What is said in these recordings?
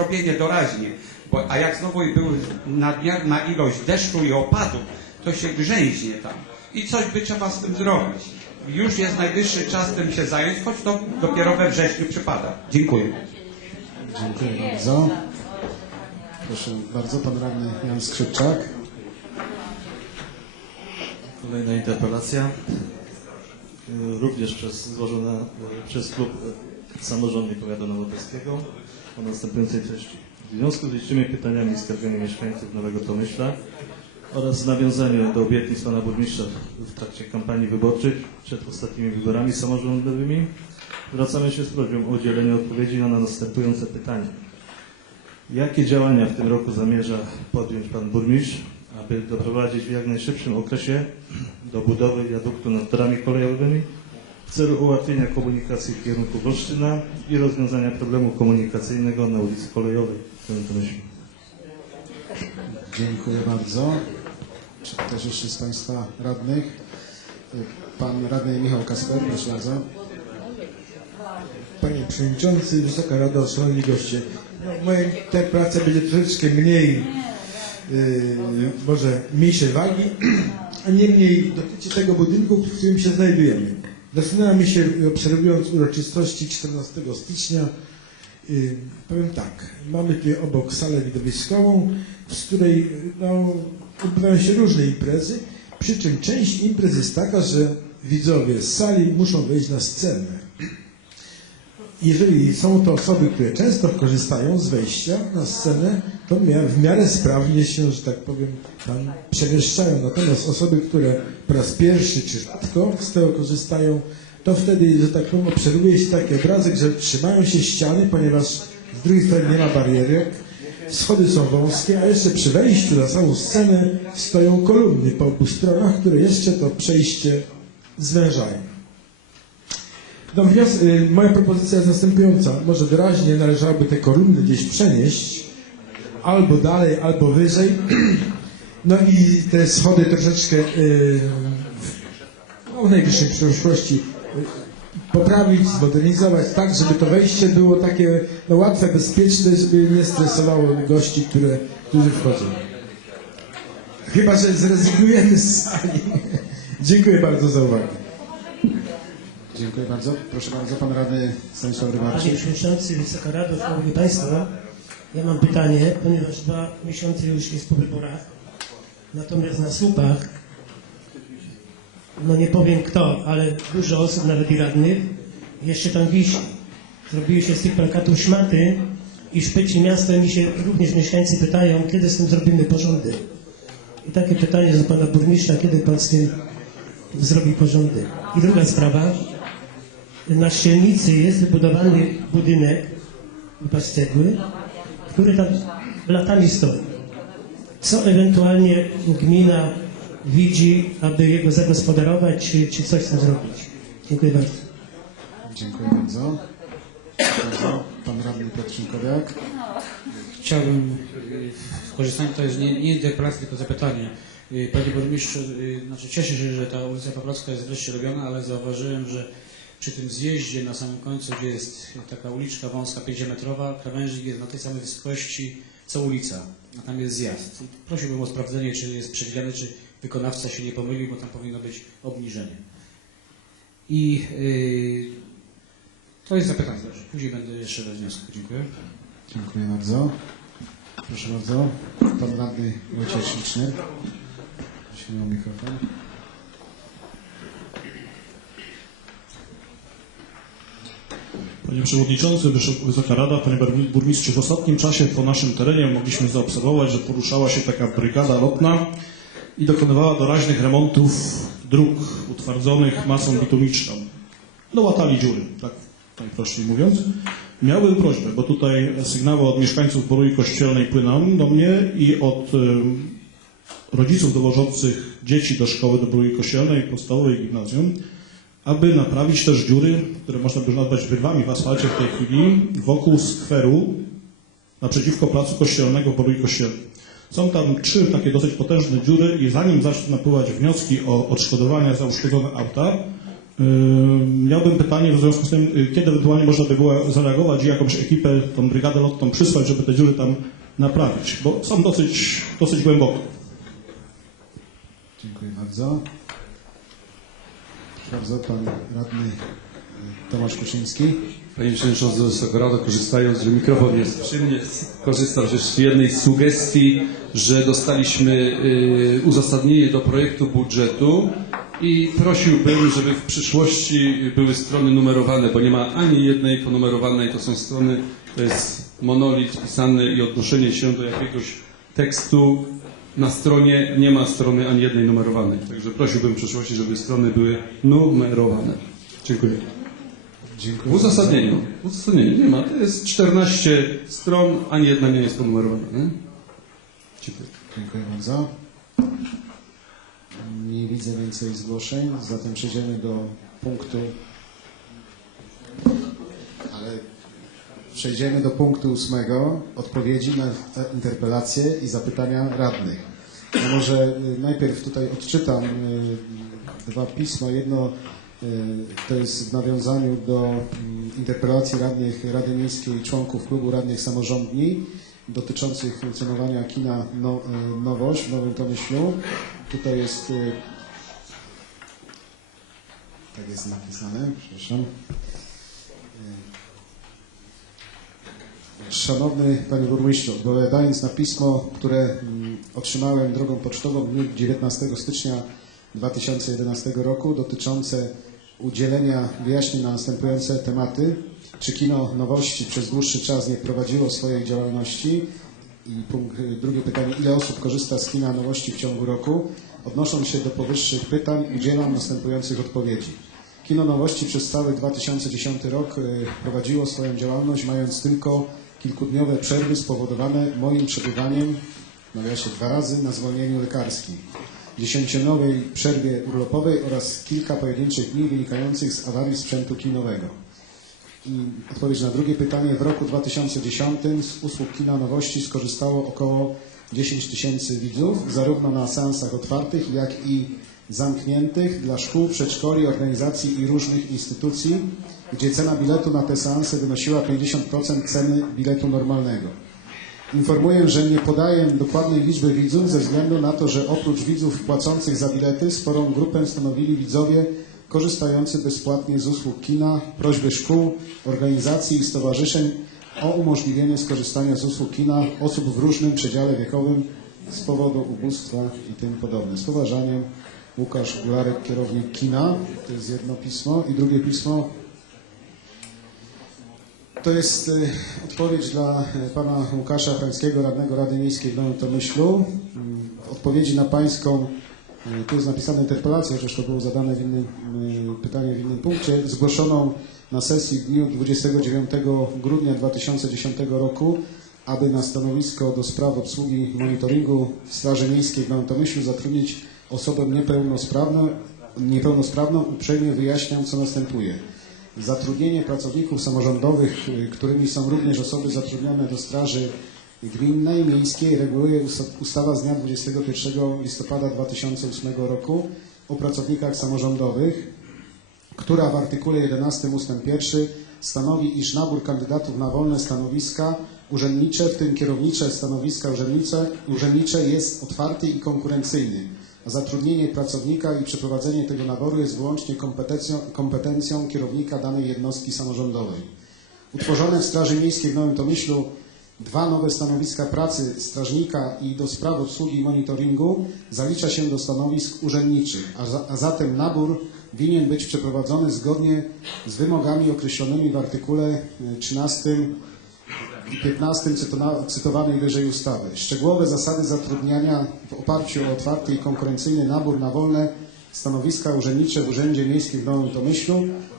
robienie doraźnie, bo, a jak znowu był nadmierna ilość deszczu i opadów, to się grzęźnie tam. I coś by trzeba z tym zrobić. Już jest najwyższy czas tym się zająć, choć to dopiero we wrześniu przypada. Dziękuję. Dziękuję bardzo. Proszę bardzo, pan radny Jan Skrzypczak. Kolejna interpelacja, również przez, złożona przez klub Samorządu Powiatu Nowotarskiego o następującej treści. W związku z licznymi pytaniami i skargami mieszkańców Nowego Tomyśla oraz w nawiązaniu do obietnic pana burmistrza w trakcie kampanii wyborczej przed ostatnimi wyborami samorządowymi zwracamy się z prośbą o udzielenie odpowiedzi na następujące pytania. Jakie działania w tym roku zamierza podjąć pan burmistrz, aby doprowadzić w jak najszybszym okresie do budowy wiaduktu nad torami kolejowymi w celu ułatwienia komunikacji w kierunku Wolsztyna i rozwiązania problemu komunikacyjnego na ulicy Kolejowej w tym Tomyślu? Dziękuję bardzo. Czy ktoś jeszcze z Państwa radnych? Pan radny Michał Kasper, proszę bardzo. Panie Przewodniczący, Wysoka Rado, Szanowni Goście. No, moja interpelacja będzie troszeczkę mniej, yy, może mniejszej wagi, a niemniej dotyczy tego budynku, w którym się znajdujemy. Zastanawiam się, obserwując uroczystości 14 stycznia, powiem tak, mamy tutaj obok salę widowiskową, z której no, odbywają się różne imprezy, przy czym część imprez jest taka, że widzowie z sali muszą wejść na scenę jeżeli są to osoby, które często korzystają z wejścia na scenę, to w miarę sprawnie się, że tak powiem, tam przemieszczają. Natomiast osoby, które po raz pierwszy czy rzadko z tego korzystają, to wtedy, że tak powiem, obserwuje się taki obrazek, że trzymają się ściany, ponieważ z drugiej strony nie ma barierek, schody są wąskie, a jeszcze przy wejściu na samą scenę stoją kolumny po obu stronach, które jeszcze to przejście zwężają. Y, moja propozycja jest następująca. Może wyraźnie należałoby te kolumny gdzieś przenieść, albo dalej, albo wyżej. No i te schody troszeczkę y, w najbliższej przyszłości y, poprawić, zmodernizować tak, żeby to wejście było takie no, łatwe, bezpieczne, żeby nie stresowało gości, które, którzy wchodzą. Chyba, że zrezygnujemy z sali. Dziękuję bardzo za uwagę. Dziękuję bardzo. Proszę bardzo, pan radny Stanisław Panie Rybarczyk. Przewodniczący, Wysoka Rado, Szanowni Państwo, ja mam pytanie, ponieważ dwa miesiące już jest po wyborach, natomiast na słupach, no nie powiem kto, ale dużo osób, nawet i radnych, jeszcze tam wisi. Zrobiły się z tych plakatów szmaty i szpyci miastem i się również mieszkańcy pytają, kiedy z tym zrobimy porządek. I takie pytanie do Pana Burmistrza, kiedy Pan z tym zrobi porządek. I druga sprawa, na Ścielnicy jest wybudowany budynek, chyba z cegły, który tam latami stoi. Co ewentualnie gmina widzi, aby jego zagospodarować, czy, czy coś z tym zrobić? Dziękuję bardzo. Dziękuję bardzo. Proszę. Pan radny Piotr Szymkowiak. Chciałbym skorzystać, to jest nie, nie interpelacja, tylko zapytanie. Y, Panie burmistrzu, y, znaczy cieszę się, że ta ulica Paprocka jest wreszcie robiona, ale zauważyłem, że przy tym zjeździe na samym końcu, gdzie jest taka uliczka wąska, 5-metrowa, krawężnik jest na tej samej wysokości co ulica, a tam jest zjazd. I prosiłbym o sprawdzenie, czy jest przewidziane, czy wykonawca się nie pomylił, bo tam powinno być obniżenie. I y, to jest zapytanie. Później będę jeszcze do wniosku. Dziękuję. Dziękuję bardzo. Proszę bardzo. Pan radny Wojciech Śliczny. Prosimy o mikrofon. Panie Przewodniczący, Wysok- Wysoka Rada, Panie Burmi- Burmistrzu, w ostatnim czasie po naszym terenie mogliśmy zaobserwować, że poruszała się taka brygada lotna i dokonywała doraźnych remontów dróg utwardzonych masą bitumiczną. No łatali dziury, tak najprościej mówiąc. Miałbym prośbę, bo tutaj sygnały od mieszkańców Borui Kościelnej płyną do mnie i od rodziców dowożących dzieci do szkoły do Borui Kościelnej, podstawowej gimnazjum, aby naprawić też dziury, które można by nazwać wyrwami w asfalcie w tej chwili, wokół skweru naprzeciwko placu kościelnego w Borui Kościelnej. Są tam trzy takie dosyć potężne dziury i zanim zacznę napływać wnioski o odszkodowania za uszkodzone auta, Yy, Miałbym pytanie w związku z tym, yy, kiedy ewentualnie można by było zareagować i jakąś ekipę, tą brygadę lotną przysłać, żeby te dziury tam naprawić, bo są dosyć, dosyć głęboko. Dziękuję bardzo. Bardzo pan radny y, Tomasz Kuszyński. Panie Przewodniczący, Wysoka Rado, korzystając, że mikrofon jest przy mnie, korzystam też z jednej sugestii, że dostaliśmy y, uzasadnienie do projektu budżetu i prosiłbym, żeby w przyszłości były strony numerowane, bo nie ma ani jednej ponumerowanej, to są strony, to jest monolit pisany i odnoszenie się do jakiegoś tekstu. Na stronie nie ma strony ani jednej numerowanej, także prosiłbym w przyszłości, żeby strony były numerowane. Dziękuję. Dziękuję W uzasadnieniu. W uzasadnieniu nie ma. To jest 14 stron, ani jedna nie jest ponumerowana. Nie? Dziękuję. Dziękuję bardzo. Nie widzę więcej zgłoszeń, zatem przejdziemy do punktu. Ale przejdziemy do punktu ósmego. Odpowiedzi na interpelacje i zapytania radnych. Ja może y, najpierw tutaj odczytam y, dwa pisma. Jedno y, to jest w nawiązaniu do mm, interpelacji radnych Rady Miejskiej i członków klubu radnych samorządni dotyczących funkcjonowania kina no, Nowość w Nowym Tomyślu. Tutaj jest tak jest napisane, przepraszam. Szanowny Panie Burmistrzu, odpowiadając na pismo, które mm, otrzymałem drogą pocztową w dniu 19 stycznia 2011 roku dotyczące udzielenia wyjaśnień na następujące tematy. Czy kino nowości przez dłuższy czas nie prowadziło swojej działalności? I punkt, drugie pytanie, ile osób korzysta z kina nowości w ciągu roku? Odnosząc się do powyższych pytań, udzielam następujących odpowiedzi. Kino Nowości przez cały 2010 rok y, prowadziło swoją działalność, mając tylko kilkudniowe przerwy spowodowane moim przebywaniem, nawiasie dwa razy, na zwolnieniu lekarskim, dziesięcionowej przerwie urlopowej oraz kilka pojedynczych dni wynikających z awarii sprzętu kinowego. I odpowiedź na drugie pytanie. W roku 2010 z usług kina nowości skorzystało około 10 tysięcy widzów, zarówno na seansach otwartych, jak i zamkniętych dla szkół, przedszkoli, organizacji i różnych instytucji, gdzie cena biletu na te seanse wynosiła 50% ceny biletu normalnego. Informuję, że nie podaję dokładnej liczby widzów ze względu na to, że oprócz widzów płacących za bilety sporą grupę stanowili widzowie korzystający bezpłatnie z usług kina, prośby szkół, organizacji i stowarzyszeń o umożliwienie skorzystania z usług kina osób w różnym przedziale wiekowym z powodu ubóstwa i tym podobne. Z poważaniem Łukasz Gularek, kierownik kina. To jest jedno pismo. I drugie pismo to jest y, odpowiedź dla y, pana Łukasza Pańskiego, radnego Rady Miejskiej w Nowym Tomyślu. Mm, odpowiedzi na pańską, y, tu jest napisane interpelację, chociaż to było zadane w innym, pytanie w innym punkcie, zgłoszoną na sesji w dniu 29 grudnia 2010 roku, aby na stanowisko do spraw obsługi monitoringu w Straży Miejskiej w Nowym Tomyślu zatrudnić osobę niepełnosprawną, niepełnosprawną uprzejmie wyjaśniam, co następuje. Zatrudnienie pracowników samorządowych, y, którymi są również osoby zatrudnione do Straży Gminnej, Miejskiej, reguluje usta- ustawa z dnia 21 listopada 2008 roku o pracownikach samorządowych, która w artykule 11 ust. 1 stanowi, iż nabór kandydatów na wolne stanowiska urzędnicze, w tym kierownicze stanowiska urzędnicze, urzędnicze jest otwarty i konkurencyjny, zatrudnienie pracownika i przeprowadzenie tego naboru jest wyłącznie kompetencją, kompetencją kierownika danej jednostki samorządowej. Utworzone w Straży Miejskiej w Nowym Tomyślu dwa nowe stanowiska pracy strażnika i do spraw obsługi i monitoringu zalicza się do stanowisk urzędniczych, a, za, a zatem nabór winien być przeprowadzony zgodnie z wymogami określonymi w artykule e, 13 i 15 cytona- cytowanej wyżej ustawy. Szczegółowe zasady zatrudniania w oparciu o otwarty i konkurencyjny nabór na wolne stanowiska urzędnicze w Urzędzie Miejskim w Nowym Tomyślu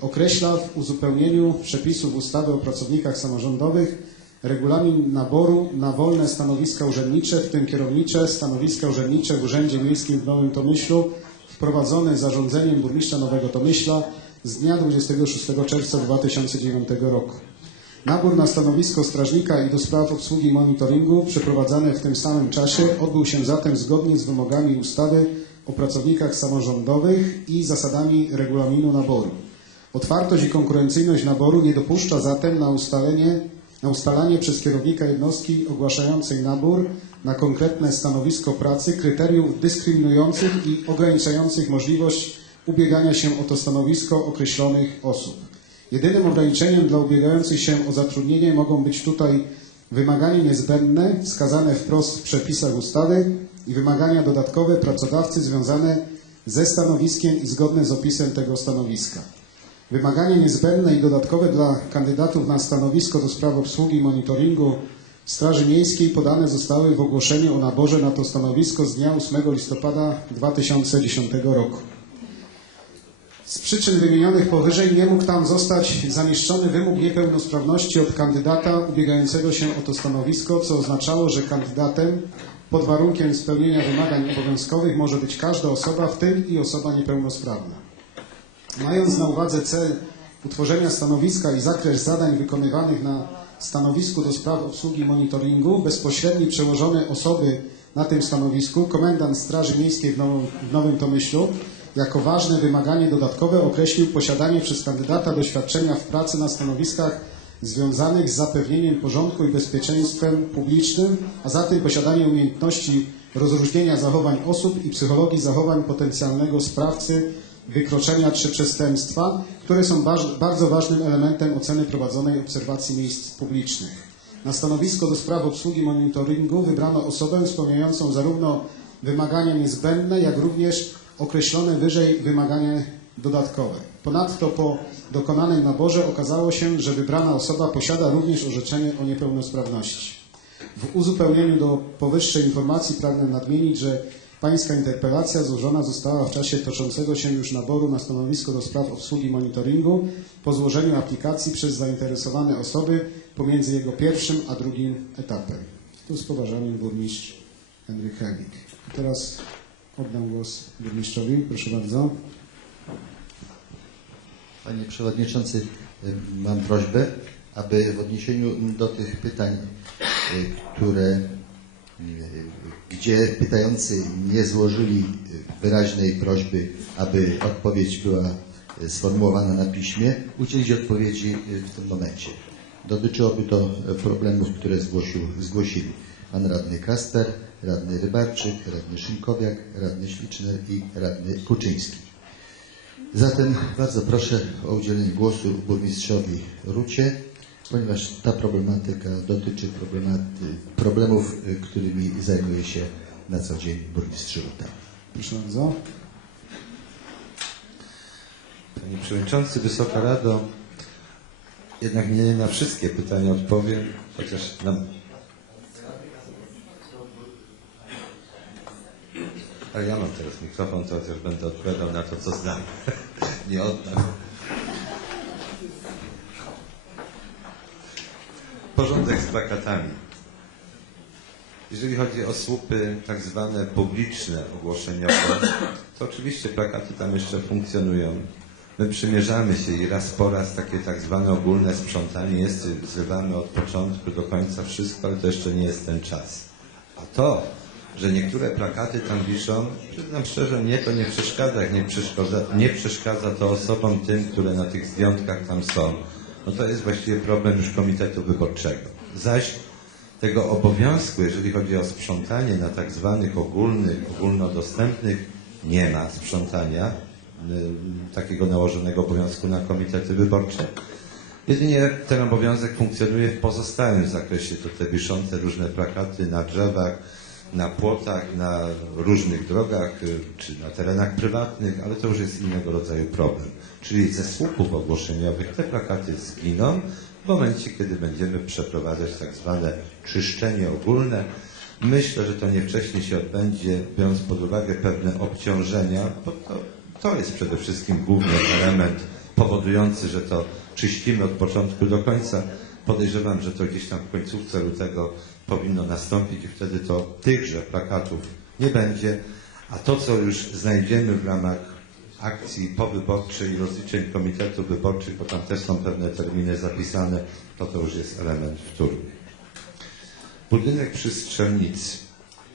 określa w uzupełnieniu przepisów ustawy o pracownikach samorządowych regulamin naboru na wolne stanowiska urzędnicze, w tym kierownicze stanowiska urzędnicze w Urzędzie Miejskim w Nowym Tomyślu wprowadzony zarządzeniem burmistrza Nowego Tomyśla z dnia 26 czerwca 2009 roku. Nabór na stanowisko strażnika i do spraw obsługi monitoringu przeprowadzany w tym samym czasie odbył się zatem zgodnie z wymogami ustawy o pracownikach samorządowych i zasadami regulaminu naboru. Otwartość i konkurencyjność naboru nie dopuszcza zatem na ustalenie na ustalanie przez kierownika jednostki ogłaszającej nabór na konkretne stanowisko pracy kryteriów dyskryminujących i ograniczających możliwość ubiegania się o to stanowisko określonych osób. Jedynym ograniczeniem dla ubiegających się o zatrudnienie mogą być tutaj wymagania niezbędne, wskazane wprost w przepisach ustawy i wymagania dodatkowe pracodawcy związane ze stanowiskiem i zgodne z opisem tego stanowiska. Wymagania niezbędne i dodatkowe dla kandydatów na stanowisko do spraw obsługi i monitoringu Straży Miejskiej podane zostały w ogłoszeniu o naborze na to stanowisko z dnia 8 listopada 2010 roku. Z przyczyn wymienionych powyżej nie mógł tam zostać zamieszczony wymóg niepełnosprawności od kandydata ubiegającego się o to stanowisko, co oznaczało, że kandydatem pod warunkiem spełnienia wymagań obowiązkowych może być każda osoba, w tym i osoba niepełnosprawna. Mając na uwadze cel utworzenia stanowiska i zakres zadań wykonywanych na stanowisku do spraw obsługi monitoringu, bezpośredni przełożony osoby na tym stanowisku, komendant Straży Miejskiej w Nowym, w Nowym Tomyślu, jako ważne wymaganie dodatkowe określił posiadanie przez kandydata doświadczenia w pracy na stanowiskach związanych z zapewnieniem porządku i bezpieczeństwem publicznym, a zatem posiadanie umiejętności rozróżnienia zachowań osób i psychologii zachowań potencjalnego sprawcy wykroczenia czy przestępstwa, które są bardzo ważnym elementem oceny prowadzonej obserwacji miejsc publicznych. Na stanowisko do spraw obsługi monitoringu wybrano osobę spełniającą zarówno wymagania niezbędne, jak również określone wyżej wymagania dodatkowe. Ponadto po dokonanym naborze okazało się, że wybrana osoba posiada również orzeczenie o niepełnosprawności. W uzupełnieniu do powyższej informacji pragnę nadmienić, że Pańska interpelacja złożona została w czasie toczącego się już naboru na stanowisko do spraw obsługi monitoringu po złożeniu aplikacji przez zainteresowane osoby pomiędzy jego pierwszym a drugim etapem. Tu z poważaniem burmistrz Henryk Hebik. Teraz oddam głos burmistrzowi. Proszę bardzo. Panie Przewodniczący, y, mam prośbę, aby w odniesieniu do tych pytań, y, które, y, gdzie pytający nie złożyli wyraźnej prośby, aby odpowiedź była sformułowana na piśmie, udzielić odpowiedzi w tym momencie. Dotyczyłoby to problemów, które zgłosił, zgłosili pan radny Kasper, radny Rybarczyk, radny Szynkowiak, radny Śliczner i radny Kuczyński. Zatem bardzo proszę o udzielenie głosu burmistrzowi Rucie, ponieważ ta problematyka dotyczy problematy, problemów, którymi zajmuje się na co dzień burmistrz Ruta. Proszę bardzo. Panie Przewodniczący, Wysoka Rado, jednak nie na wszystkie pytania odpowiem, chociaż nam... Ale ja mam teraz mikrofon, to chociaż będę odpowiadał na to, co znam. nie oddam. Porządek z plakatami. Jeżeli chodzi o słupy tak zwane publiczne, ogłoszeniowe, to oczywiście plakaty tam jeszcze funkcjonują. My przymierzamy się i raz po raz takie tak zwane ogólne sprzątanie jest, zrywamy od początku do końca wszystko, ale to jeszcze nie jest ten czas. A to, że niektóre plakaty tam wiszą, przyznam szczerze, mnie to nie przeszkadza, jak nie przeszkadza, nie przeszkadza to osobom tym, które na tych zdjątkach tam są. No to jest właściwie problem już Komitetu Wyborczego. Zaś tego obowiązku, jeżeli chodzi o sprzątanie na tak zwanych ogólnych, ogólnodostępnych, nie ma sprzątania takiego nałożonego obowiązku na komitety wyborcze. Jedynie ten obowiązek funkcjonuje w pozostałym zakresie, to te wiszące różne plakaty na drzewach, na płotach, na różnych drogach y, czy na terenach prywatnych, ale to już jest innego rodzaju problem. Czyli ze słupów ogłoszeniowych te plakaty zginą w momencie, kiedy będziemy przeprowadzać tak zwane czyszczenie ogólne. Myślę, że to nie wcześniej się odbędzie, biorąc pod uwagę pewne obciążenia, bo to, to jest przede wszystkim główny element powodujący, że to czyścimy od początku do końca. Podejrzewam, że to gdzieś tam w końcówce lutego powinno nastąpić i wtedy to tychże plakatów nie będzie, a to, co już znajdziemy w ramach akcji powyborczej i rozliczeń Komitetu Wyborczych, bo tam też są pewne terminy zapisane, to to już jest element wtórny. Budynek przy strzelnicy.